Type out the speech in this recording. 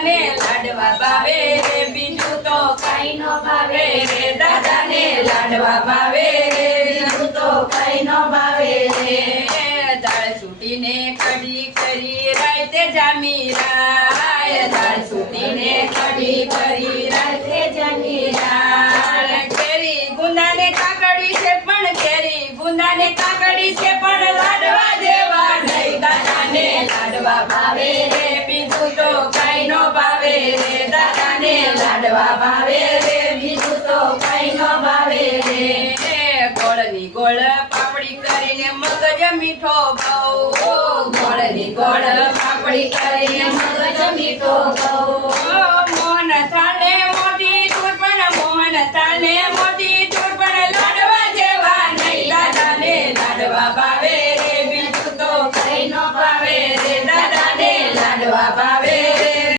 દાદાને લાડવા ભાવે રે, બીજું તો કાંઈ નો ભાવે રે, દાદાને લાડવા ભાવે રે, બીજું તો કાંઈ નો ભાવે રે. દાળ છૂટીને કઢી કરી રાતે જામી રાય, દાળ છૂટીને કઢી કરી રાતે જામી રાય. કેરી ગુંદાને કાકડી છે પણ કેરી ગુંદાને કાકડી છે પણ લાડવા જેવા નહીં, દાદાને લાડવા ભાવે રે, બીજું તો કાંઈ નો ભાવે રે, દાદાને લાડવા ભાવે રે, બીજું તો કાંઈ નો ભાવે રે. ગોળની ગોળ પાપડી કરીને મગજ મીઠો બહુ, ગોળની ગોળ પાપડી કરીને મગજ મીઠો બહુ.